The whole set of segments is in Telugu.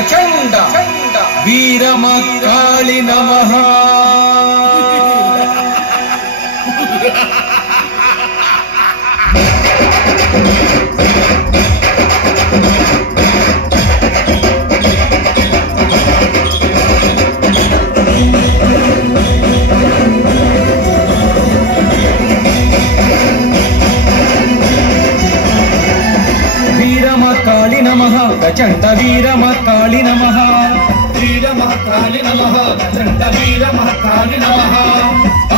ప్రచండ వీరమకాళి నమః. వీరమకాళి నమః ప్రచండ వీరమకాళి నమః. వీరమకాళి నమః ప్రచండ వీరమకాళి నమః.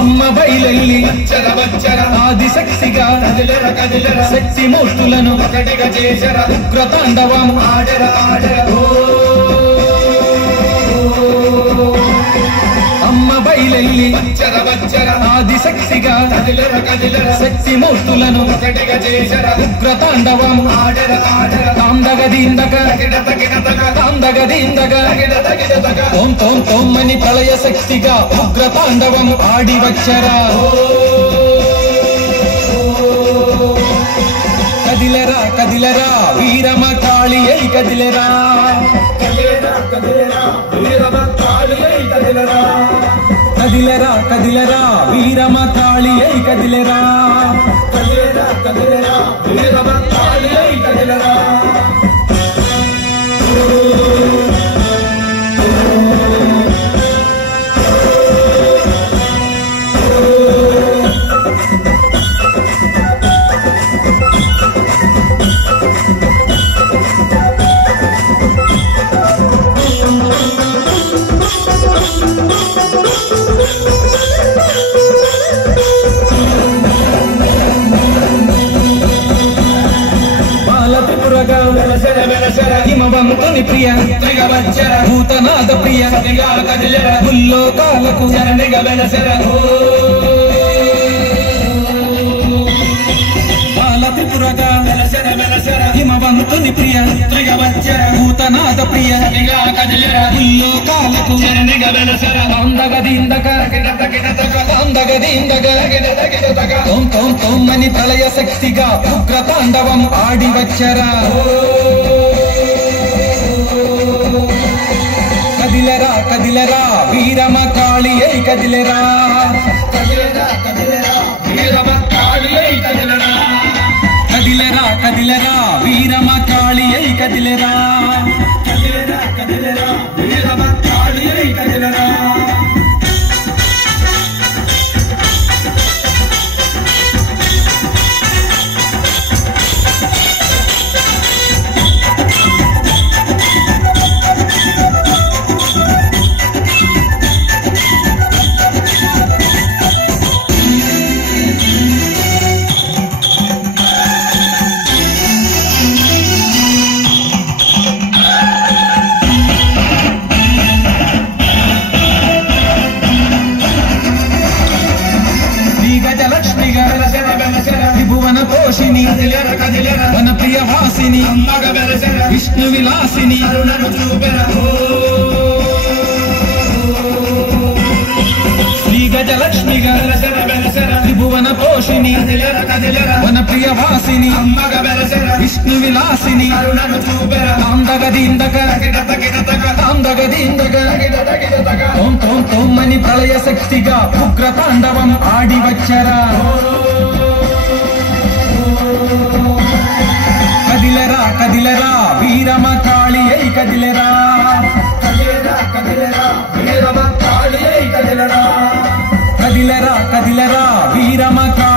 అమ్మ బయలెల్లి వచ్చర వచ్చర ఆదిశక్తిగా కదిలర కదిలర శక్తి మూర్తులను ఒకటిగా చేసర ఉగ్రతాండవం ఆడర ఆడర అమ్మ బయలెల్లి వచ్చర వచ్చర ఆదిశక్తిగా కదిలర కదిలర శక్తి మూర్తులను ఒకటిగా చేసర ఉగ్రతాండవం ఆడర ఆడర తాందగదీందగ తగిన తగిన తగ తాందగదీందగ తగిన తగిన తగ ఓం తోం తోమ్మని ప్రళయ శక్తిగా ఉగ్రతాండవం ఆడి వచ్చరా. కదిలరా కదిలరా వీరమకాళి అయి కదిలరా. కదిలరా కదిలరా వీరమకాళి అయి కదిలరా. కదిలరా కదిలరా వీరమకాళి అయి కదిలరా. కదిలరా కదిలరా వీరమకాళి అయి కదిలరా. హిమవంతుని ప్రియ భూతనాద ప్రియ ముల్లోకాలకు బాలత్రిపురగా హిమవంతుని ప్రియ భూతనాద ప్రియ ముల్లోకాలకు అందగదీందగ అందగదీందగ తోం తోం తోమ్మని ప్రళయ శక్తిగా ఉగ్రతాండవం ఆడి వచ్చరా. కదిలరా కదిలరా వీరమకాళి అయి కదిలరా. కదిలరా కదిలరా వీరమకాళి అయి కదిలరా. కదిలరా కదిలరా వీరమకాళి అయి కదిలరా. కదిలరా కదిలరా వీరమకాళి అయి కదిలరా. త్రిభువన పోషిని వన ప్రియ వాసిని విష్ణు విలాసిని శ్రీ గజలక్ష్మిగా త్రిభువన పోషిని వన ప్రియ వాసిని విష్ణు విలాసిని తాందగదీందగ తాందగదీందగ తోం తోం తోమ్మని ప్రళయ శక్తిగా ఉగ్రతాండవం ఆడి వచ్చరా. కదిలరా కదిలరా వీరమకాళి అయి కదిలరా. కదిలరా కదిలరా వీరమకాళి అయి కదిలరా. కదిలరా కదిలరా వీరమకాళి